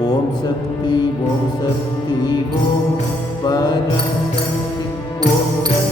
ஓம் சக்தி ஓம் சக்தி ஓம் பரசக்தி ஓம் சக்தி.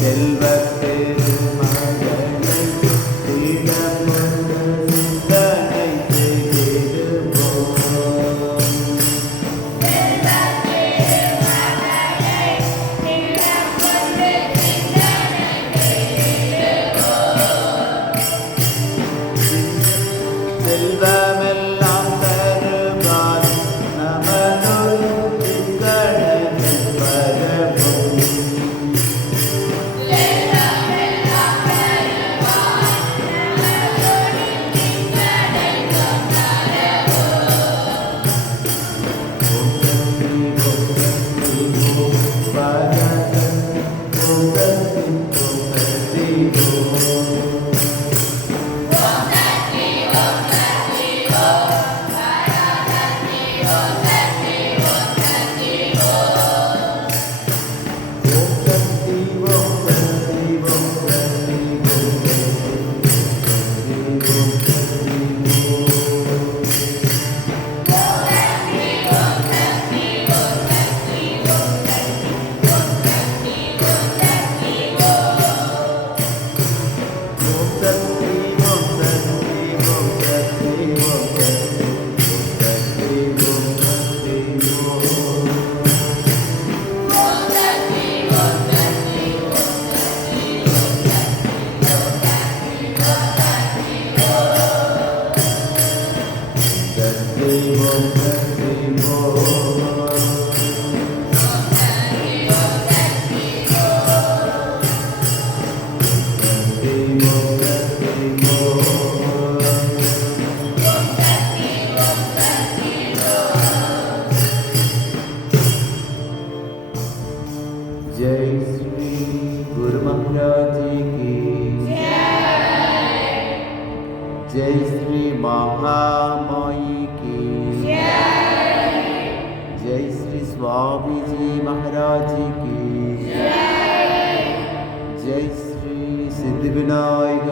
செல்வத்தில் மகனை தினமும் Amen. చింతామయికి జై శ్రీ స్వామీజీ మహారాజీకి. జై శ్రీ సిద్ధి వినాయక